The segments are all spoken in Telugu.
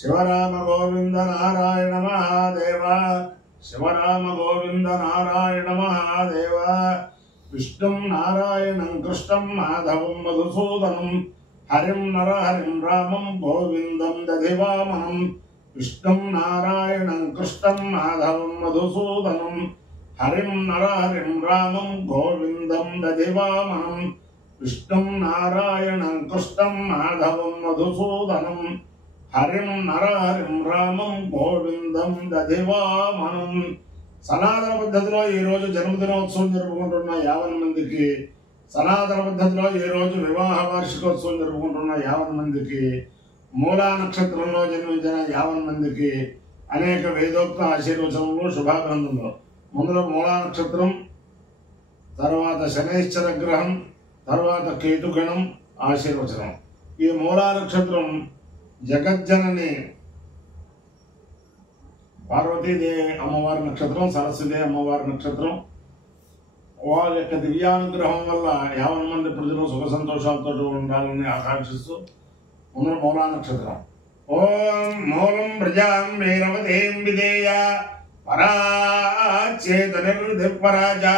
शिवराम गोविंद नारायण महादेव शिवराम गोविंद नारायण महादेव विष्णुं नारायणं कृष्णं माधवं मधुसूदनं हरिं नरहरिं रामं गोविंदं दधिवामनं विष्णुं नारायणं कृष्णं माधवं मधुसूदनं हरिं नरहरिं रामं गोविंदं दधिवामनं विष्णुं नारायणं कृष्णं माधवं मधुसूदनं हरिं नरहरिं रामं गोविंदं दधिवामनं సనాతన పద్ధతిలో ఈ రోజు జన్మదినోత్సవం జరుపుకుంటున్న 50 మందికి, సనాతన పద్ధతిలో ఈ రోజు వివాహ వార్షికోత్సవం జరుపుకుంటున్న 50 మందికి, మూలా నక్షత్రంలో జన్మించిన 50 మందికి అనేక వేదోక్త ఆశీర్వచనలు శుభాభినందనలు. ముందులో మూలా నక్షత్రం, తర్వాత శనైశ్చర గ్రహం, తర్వాత కేతుగణం ఆశీర్వచనం. ఈ మూలా నక్షత్రం జగజ్జనని పార్వతీదేవి అమ్మవారి నక్షత్రం, సరస్వతి అమ్మవారి నక్షత్రం. వాళ్ళ యొక్క దివ్యానుగ్రహం వల్ల 50 మంది ప్రజలు సుఖ సంతోషాలతో ఉండాలని ఆకాంక్షిస్తూ ముందు మూలా నక్షత్రం. ఓం మూలం ప్రజాం వీరవతేం విధేయ పరాచేతనిర్దిపరాజా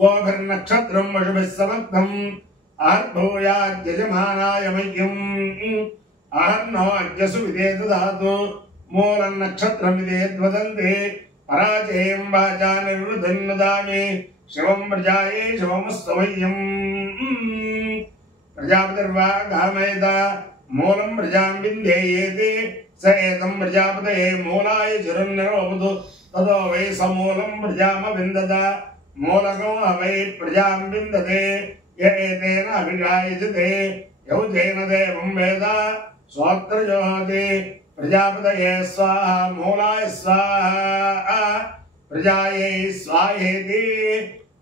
గోభిర్నక్షత్రం వశుభిస్సమగ్ధం ఆర్భూయాద్యజమానాయ మహ్యం అహర్నో అద్యసు విదేత ధాతు మూలం నక్షత్రమిదేద్వదంతే పరాజయం వాచా నిర్వృధన్నుదామి శివం ప్రజాయే శివమస్తమయ్యం ప్రజాపతిర్వా గామయత మూలం ప్రజాం విందేయేతి స ఏతం ప్రజాపతయే మూలాయ చిరున్నిరోపదు తదో వై సమూలం ప్రజామ విందత మూలకం అవై ప్రజాం విందతే య ఏతేన అభిజాయతే యౌ జైన దేవం వేద స్వాత్రజోహతి ప్రజాపతయే స్వాహ మూలాయ స్వాహ ప్రజాయై స్వాహేతి.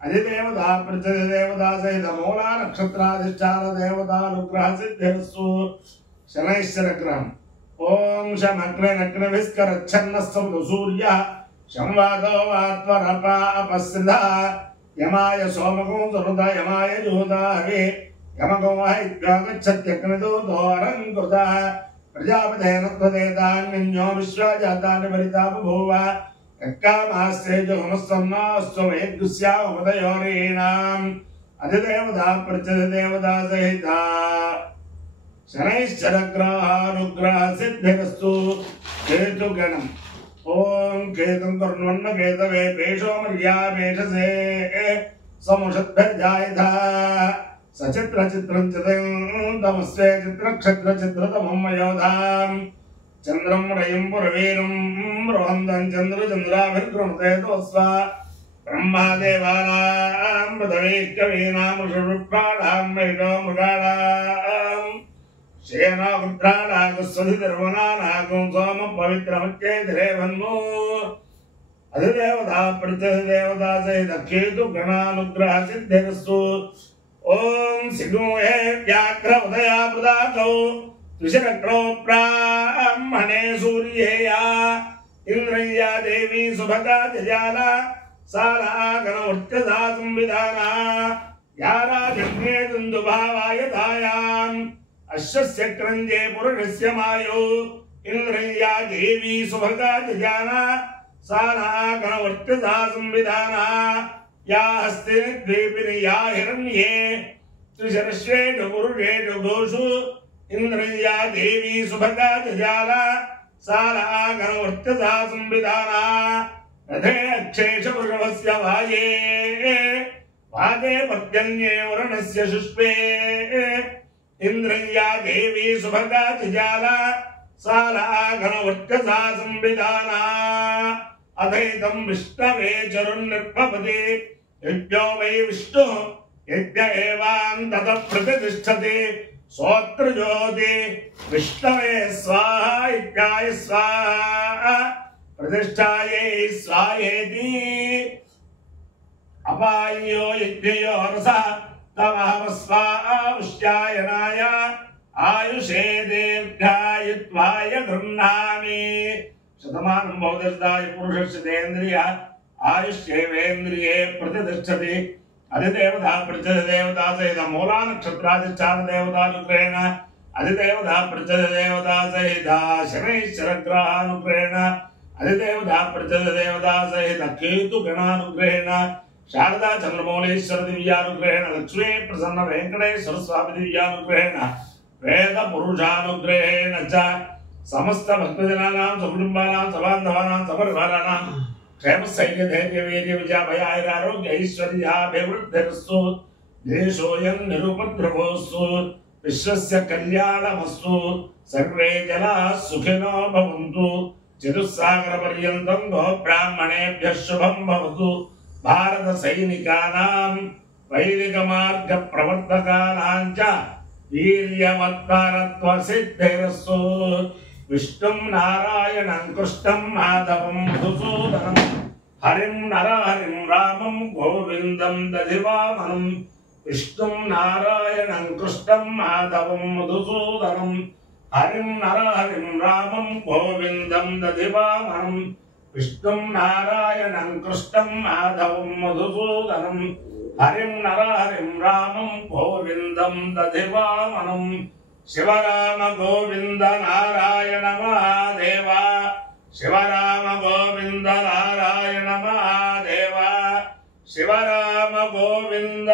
అధిదేవత ప్రతిదేవత సహిత మూలా నక్షత్రాధిష్టాన దేవతానుగ్రహ సిద్ధిరస్సు. శనైశ్చర గ్రహం. ఓం శమగ్నగ్నవిస్కరచ్ఛన్నస్తు సూర్య సంవాదో వాత్వరపాపశ్రిత యమాయ సోమకం సుహృద యమాయ జూదాహి యమకో హైద్వాగచ్చత్యగ్నదూతోరంకృత ప్రజాపతేన త్వదేతాన్యో విశ్వజాతాని పరితాపభూవ యక్కామాశ్రేజోమస్తన్నాస్త్వమయగ్స్యాముదయోరీణాం అధిదేవత ప్రతిదేవత సహిత శనైశ్చరగ్రహానుగ్రహ సిద్ధిరస్తు. కేతుగణం. ఓం కేతుం కర్ణన్న కేతవే పేషో మర్యామేషసే సముషద్భిర్జాయత సచిత్ర చిత్రం చితం తమస్వే చిత్రక్షత్ర చిత్రతమం మయోధాం చంద్రం రయం పురవీరం రోహంతం చంద్ర చంద్రాభిర్గృణతే తోస్వ బ్రహ్మాదేవానాం పృథవీకవీనాం ఋషుప్రాణాం మేఘో మృగాణాం శేనావృత్రాణాగుస్వధిర్వనానాగం సోమ పవిత్రమత్యేతిరేవన్ను. అధిదేవత ప్రతిదేవత సహిత కేతు గణానుగ్రహ సిద్ధిరస్సు. ఓం సిగ్మోహే వ్యాఘ్ర ఉదయా ప్రదాతౌ త్రిశరక్రో బ్రాహ్మణే సూర్యేయా ఇంద్రయ్యా దేవి సుభగా జజాల సాలాగణవర్త్యదా సంవిధాన యారాజగ్నే దుందుభావాయ తాయాం అశ్వస్య క్రంజే పురుషస్య మాయో ఇంద్రయ్యా దేవి సుభగా జజాన సాలాగణవర్త్యదా సంవిధాన యా హస్తే ద్వీపిని యా హిరణ్యే త్రిశరశ్వేషు పురుషేషు గోషు ఇంద్రయ్యా దేవి సుభగా జజాల సాలాగణవర్త్యదా సంవిధాన రథే అక్షేష వృషభస్య వాయే వాదే పర్జన్యే వరుణస్య శుష్పే ఇంద్రయ్యా దేవి సుభగా జజాల సాలాగణవర్త్యదా సంవిధాన అథైతం విష్ణవే చరున్నిర్భవతి యజ్ఞో వై విష్ణు యజ్ఞ ఏవాంతత ప్రతిష్ఠతి సోత్రజ్యోతి విష్ణవే స్వాహ యజ్ఞాయ స్వాహ ప్రతిష్ఠాయై స్వాహేతి. అపాయో యజ్ఞయో రస తమహమస్వాపుష్యాయనాయ ఆయుషే దీర్ఘాయుత్వాయ గృహ్ణామి. శతమానం భవతిర్దాయ పురుషస్యేంద్రియ ఆయుష్యేవేంద్రియే ప్రతిష్టతి. అధిదేవత ప్రతిదేవత సహిత మూలా నక్షత్రాధిష్టాన దేవతానుగ్రహేణ అధిదేవతా ప్రత్యదేవతా సహిత శనైశ్వరగ్రహానుగ్రహేణ అధిదేవతా ప్రత్యదేవతా సహిత కేతు గణానుగ్రహేణ శారదా చంద్రమౌళీశ్వర దివ్యానుగ్రహేణ లక్ష్మీ ప్రసన్న వెంకటేశ్వర స్వామి దివ్యానుగ్రహేణ వేద పురుషానుగ్రహేణ చ సమస్త భక్తజనానాం సకుటుంబానాం సబాంధవానాం సపరివారానాం క్షేమ స్థైర్య ధైర్య వీర్య విజయ భయ ఆరోగ్య ఐశ్వర్యాభివృద్ధిరస్తు దేశోయం నిరుపద్రవోస్తు విశ్వస్య కళ్యాణమస్తు సర్వే జనాః సుఖినో భవంతు చతుస్సాగర పర్యంతం గో బ్రాహ్మణేభ్యః శుభం భవతు భారత సైనికానాం వైదిక మార్గ ప్రవర్తకానాం చ వీర్యవత్తారత్వ సిద్ధిరస్తు విష్ణుం నారాయణం కృష్ణం మాధవం మధుసూదనం హరిం నరహరిం రామం గోవిందం దధివామనం విష్ణుం నారాయణం కృష్ణం మాధవం మధుసూదనం హరిం నరహరిం రామం గోవిందం దధివామనం విష్ణుం నారాయణం కృష్ణం మాధవం మధుసూదనం హరిం నరహరిం రామం గోవిందం దధివామనం శివరామ గోవింద నారాయణ మహాదేవ శివరామ గోవింద నారాయణ మహాదేవ శివరామ గోవింద